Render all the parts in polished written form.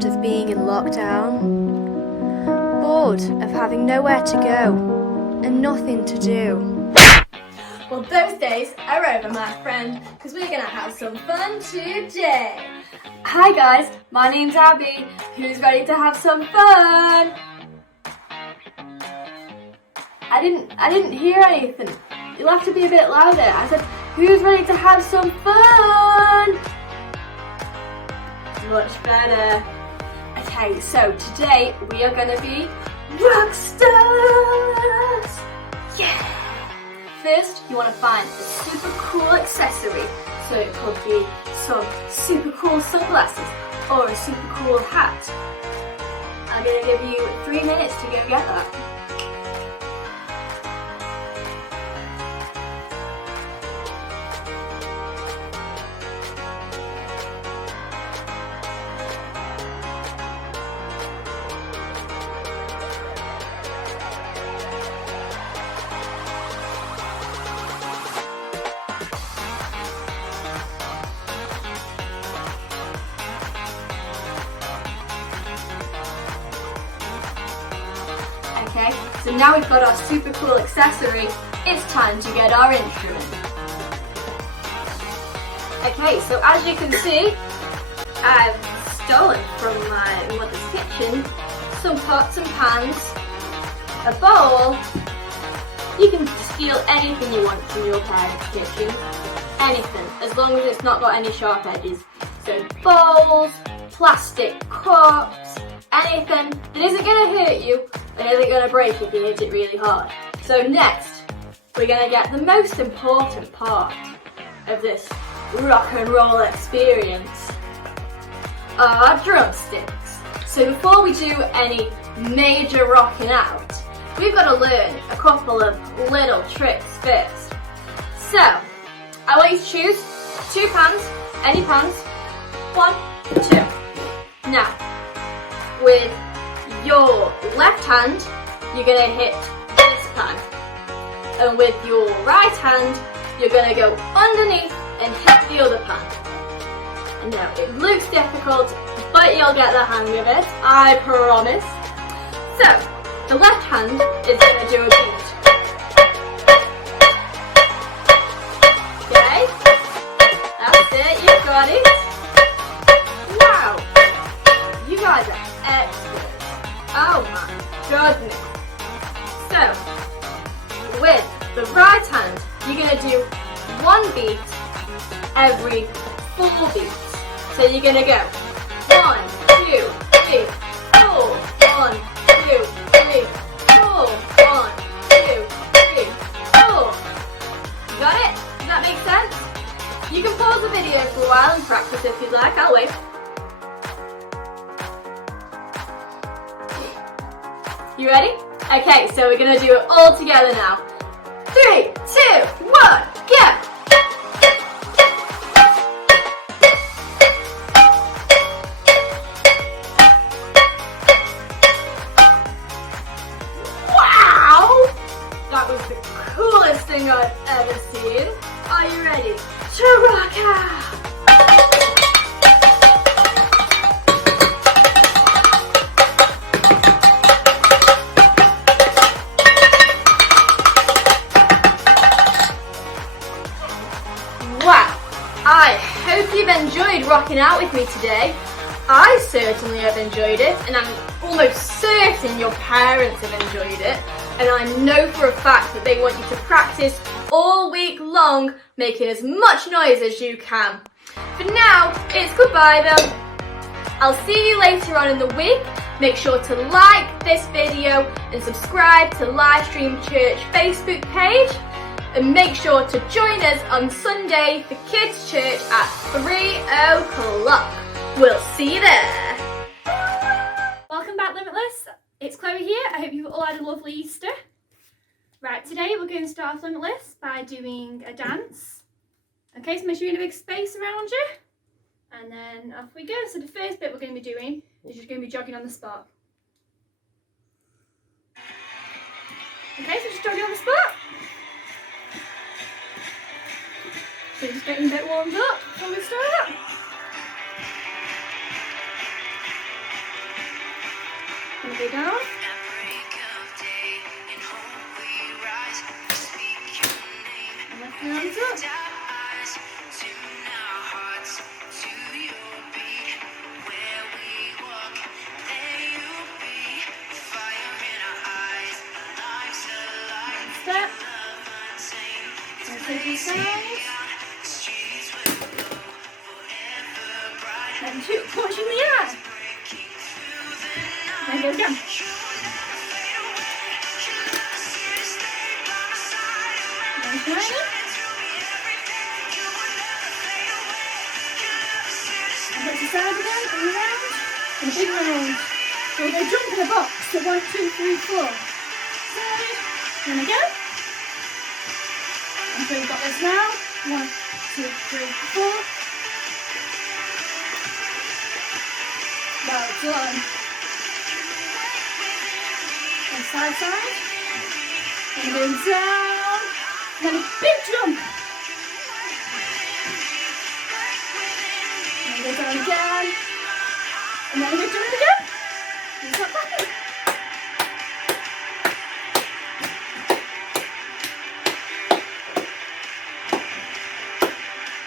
bored of being in lockdown? Bored of having nowhere to go and nothing to do? Well, those days are over, my friend, because we're going to have some fun today. Hi guys, my name's Abby. Who's ready to have some fun? I didn't hear anything. You'll have to be a bit louder. I said, who's ready to have some fun? Much better. Okay, so today we are going to be rock stars. Yeah! First, you want to find a super cool accessory. So it could be some super cool sunglasses or a super cool hat. I'm going to give you 3 minutes to go get that. Okay, so now we've got our super cool accessory, it's time to get our instrument. Okay, so as you can see, I've stolen from my mother's kitchen some pots and pans, a bowl. You can steal anything you want from your parents' kitchen, anything, as long as it's not got any sharp edges. So bowls, plastic cups, anything that isn't going to hurt you and isn't going to break if you hit it really hard. So next, we're going to get the most important part of this rock and roll experience, our drumsticks. So before we do any major rocking out, we've got to learn a couple of little tricks first. So, I want you to choose 2 pans, any pans, 1, 2. Now, with your left hand, you're going to hit this pan. And with your right hand, you're going to go underneath and hit the other pan. And now, it looks difficult, but you'll get the hang of it, I promise. So, the left hand is going to do a beat. Okay? That's it, you've got it. Wow! You guys are excellent. Oh my goodness. So, with the right hand, you're going to do 1 beat every 4 beats. So you're going to go 1, 2, 3, 4, 1, 2, 3, 4, 1, 2, 3, 4. You got it? Does that make sense? You can pause the video for a while and practice if you'd like. I'll wait. You ready? Okay, so we're going to do it all together now. 3, 2, 1, go! Wow! That was the coolest thing I've ever seen. Are you ready to rock out? Wow, I hope you've enjoyed rocking out with me today. I certainly have enjoyed it, and I'm almost certain your parents have enjoyed it. And I know for a fact that they want you to practice all week long, making as much noise as you can. For now, it's goodbye though. I'll see you later on in the week. Make sure to like this video and subscribe to Livestream Church Facebook page. And make sure to join us on Sunday for Kids Church at 3 o'clock. We'll see you there. Welcome back, Limitless. It's Chloe here. I hope you've all had a lovely Easter. Right, today we're going to start off Limitless by doing a dance. Okay, so make sure you're in a big space around you. And then off we go. So the first bit we're going to be doing is just going to be jogging on the spot. Okay, so just jogging on the spot. So just getting a bit warmed up before we start. go down. And lift your arms up. Step. And take your side. And two, push in the air. And go again. And turn it. And touch the side again, and around. And a big round. So we're going to jump in a box. So 1, 2, 3, 4. Side. And again. And so we've got this now. 1, 2, 3, 4. Well done. And side, side. And then down. And then a big jump. And go down again. And then a big jump again. And start back in.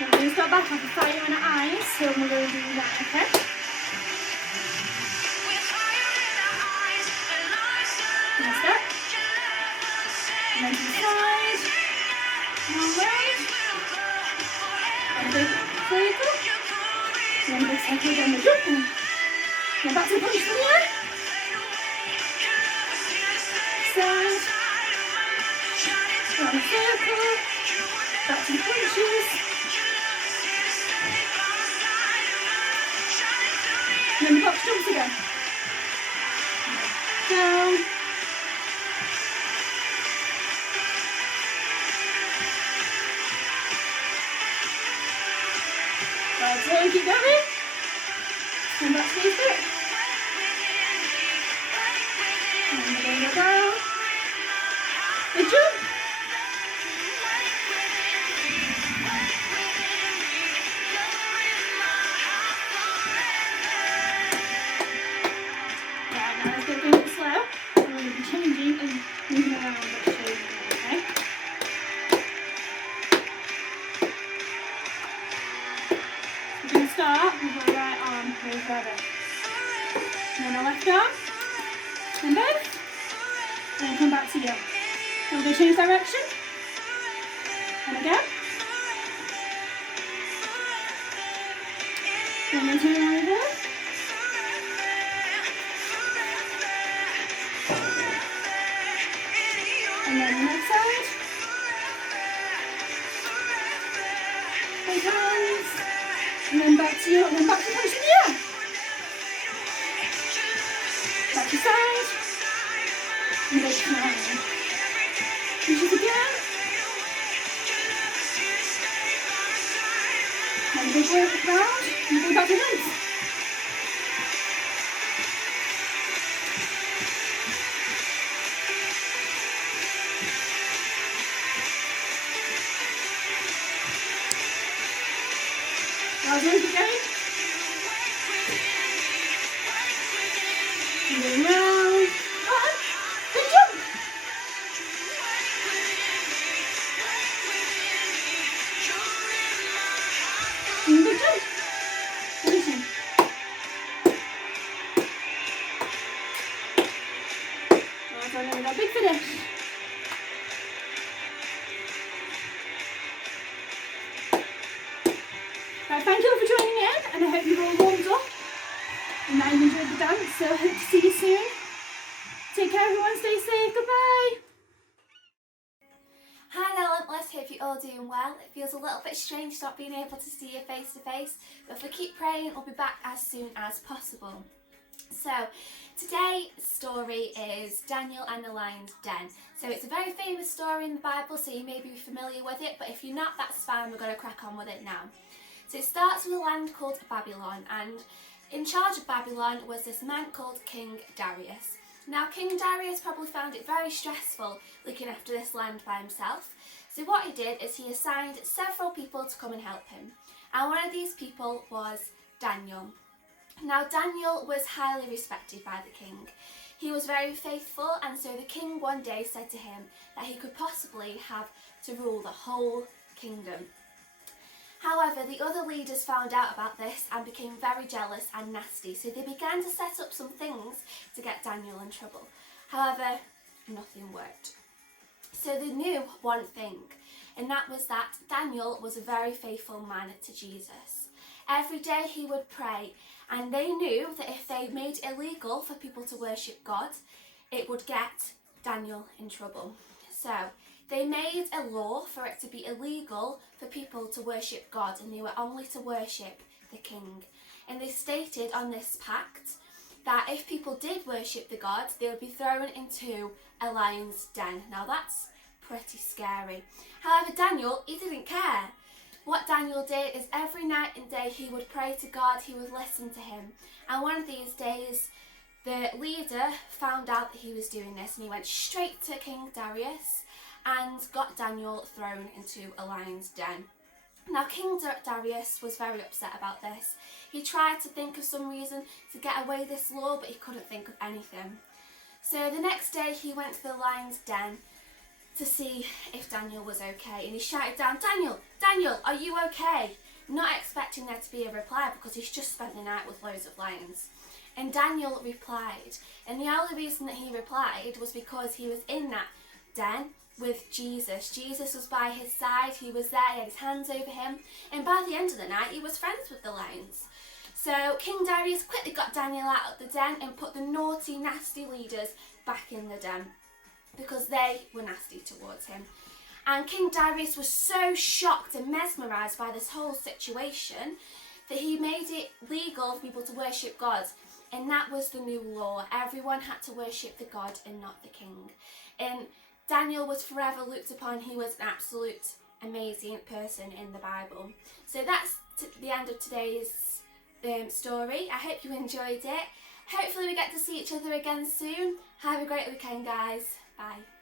And we're going to start back up with fire in our eyes. So we're going to do that, okay? Next step. And then to the side. One way. And a big circle. And then a big circle down the jump. Now back to the punch from here. Side. Round the circle. Back to the punches. And then the box jumps again. Down. Well done, keep going. And back to the foot. And we're going to go down. Big jump. Right, now let's get doing it slow. And we're going to be changing and moving around. Let's show you again, okay? We're going to start with our right arm goes further. And then our left arm. And both. And then come back to you. And we're going to change direction. And again. And then turn around again. And then the next side. Both hands. And then back to you. And then back to push in the air. Back to side. And go to nine. Pushes again. And big work round. And go back to legs. Well done, keep going. And going round. Good jump. And good jump. Finishing. Well done, and we got a big finish. Right, thank you all for joining in, and I hope you've all warmed up and that you've enjoyed the dance, so I hope to see you soon. Take care everyone, stay safe, goodbye! Hi there, Limitless, hope you're all doing well. It feels a little bit strange not being able to see you face to face, but if we keep praying, we'll be back as soon as possible. So, today's story is Daniel and the Lion's Den. So it's a very famous story in the Bible, so you may be familiar with it, but if you're not, that's fine, we're going to crack on with it now. So it starts with a land called Babylon, and in charge of Babylon was this man called King Darius. Now King Darius probably found it very stressful looking after this land by himself, so what he did is he assigned several people to come and help him, and one of these people was Daniel. Now Daniel was highly respected by the king. He was very faithful, and so the king one day said to him that he could possibly have to rule the whole kingdom. However, the other leaders found out about this and became very jealous and nasty, so they began to set up some things to get Daniel in trouble. However, nothing worked. So they knew one thing, and that was that Daniel was a very faithful man to Jesus. Every day he would pray, and they knew that if they made it illegal for people to worship God, it would get Daniel in trouble. So they made a law for it to be illegal for people to worship God, and they were only to worship the king. And they stated on this pact that if people did worship the god, they would be thrown into a lion's den. Now that's pretty scary. However, Daniel, he didn't care. What Daniel did is every night and day he would pray to God, he would listen to him. And one of these days, the leader found out that he was doing this, and he went straight to King Darius and got Daniel thrown into a lion's den. Now, King Darius was very upset about this. He tried to think of some reason to get away this law, but he couldn't think of anything. So the next day he went to the lion's den to see if Daniel was okay, and he shouted down, "Daniel, Daniel, are you okay?" Not expecting there to be a reply because he's just spent the night with loads of lions. And Daniel replied, and the only reason that he replied was because he was in that den with Jesus. Jesus was by his side, he was there, he had his hands over him, and by the end of the night he was friends with the lions. So King Darius quickly got Daniel out of the den and put the naughty, nasty leaders back in the den because they were nasty towards him. And King Darius was so shocked and mesmerised by this whole situation that he made it legal for people to worship God, and that was the new law. Everyone had to worship the God and not the king. And Daniel was forever looked upon. He was an absolute amazing person in the Bible. So that's the end of today's story. I hope you enjoyed it. Hopefully we get to see each other again soon. Have a great weekend, guys. Bye.